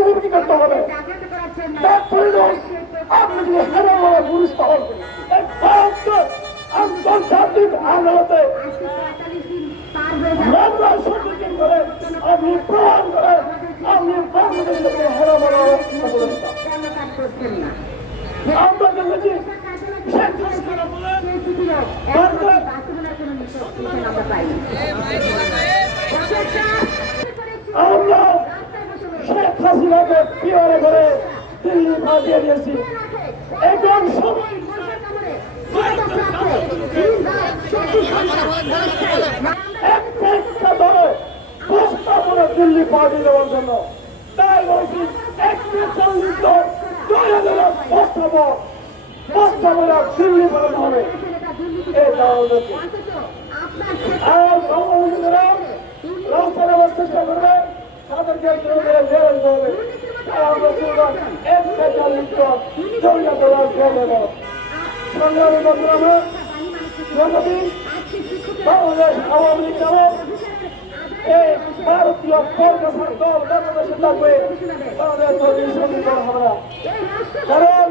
মুখোমুখি করতে হবে। আপনি যদি হাজার পুলিশ হন আন্তর্জাতিক আদালতে করে আপনি প্রমাণ করেন আপনি বাংলাদেশকে হেরামারা আমরা দেখেছি শেখ হাসিনা বলেন আমরা শেখ হাসিনাকে পিয়ারে করে দিল্লি পাঠিয়ে দিয়েছি। এখন সময় একটা দলে প্রস্তাবনা দিল্লি পাঠিয়ে দেওয়ার জন্য তাই বলছি 140 প্রস্তাবনা দিল্লি পাঠানো হবে। এই দলকে আর বাংলাদেশিরা রাস্তা নেওয়ার চেষ্টা করবে, তাদেরকে জেলে হবে। আমরা স্লোগান 140 জড়িয়ে দেওয়ার জন্য সংগ্রামী বন্ধুরা, যতদিন বাংলাদেশ আওয়ামী লীগ নামে এই ভারতীয় পর্যটন দল বাংলাদেশে থাকবে, বাংলাদেশ স্বাধীন হবে না। কারণ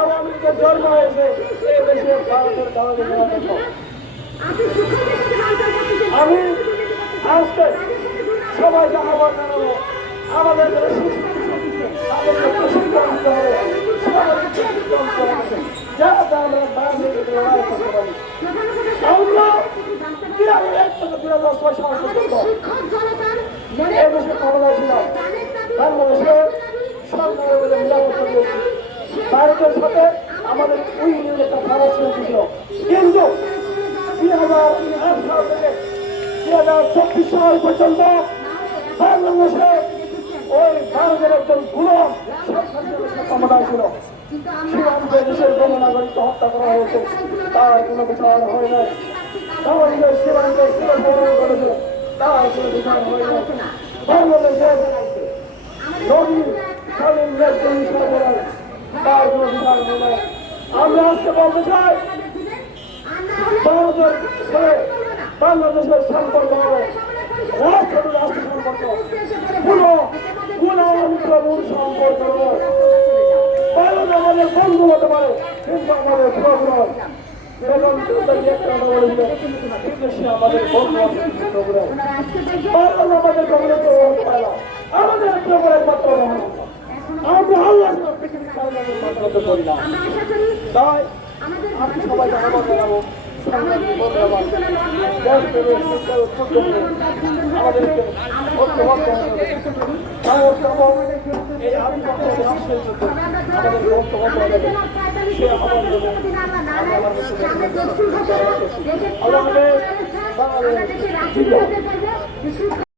আওয়ামী লীগের জন্ম হয়েছে এই দেশে ভারতের দালালি করার জন্য। আমি আজকে সবাইকে আহ্বান জানাবো, আমাদের তাদেরকে প্রশিক্ষণ দিতে হবে, যাতে আমরা বাংলাদেশের লড়াই করতে পারি। আমরা 2006 সাল পর্যন্ত এই দেশে ক্ষমতায় ছিলাম, বাংলাদেশে সরকারের নিরাপত্তা দিয়েছি। ভারতের সাথে আমাদের ওই একটা খরচ ছিল, কিন্তু 2008 সাল থেকে 2024 সাল পর্যন্ত বাংলাদেশে ওই ভারতের একজন গুলাম ক্ষমতায় ছিল। সীমান্তে দেশের কোনো নাগরিককে হত্যা করা হয়েছে, তার কোনো বিচার হয় নাই। বাংলাদেশের সীমান্তে করেছে, তার কোনো বিচার হয় নাই। বাংলাদেশের নদী স্বাধীন তার কোনো বিচার হয় নাই। আমরা আজকে বলতে চাই, ভারতের সাথে বাংলাদেশের সম্পর্ক হবে রাষ্ট্র সম্পর্ক, প্রভুর সম্পর্ক নয়। ভারত আমাদের বন্ধু হতে পারে, কিন্তু আমাদের প্রভু নয়। আমাদের বন্ধু ভারত আমাদের আমাদের প্রভুর একমাত্র আমরা আল্লাহ করি না। তাই আমি সবাইকে আহ্বান জানাবো, আমাদেরকে ঐক্যবদ্ধ হতে হবে। এই আধিপত্য রাষ্ট্রের জন্য আমাদের ঐক্যবদ্ধ হতে হবে। সে আহ্বান বাংলাদেশ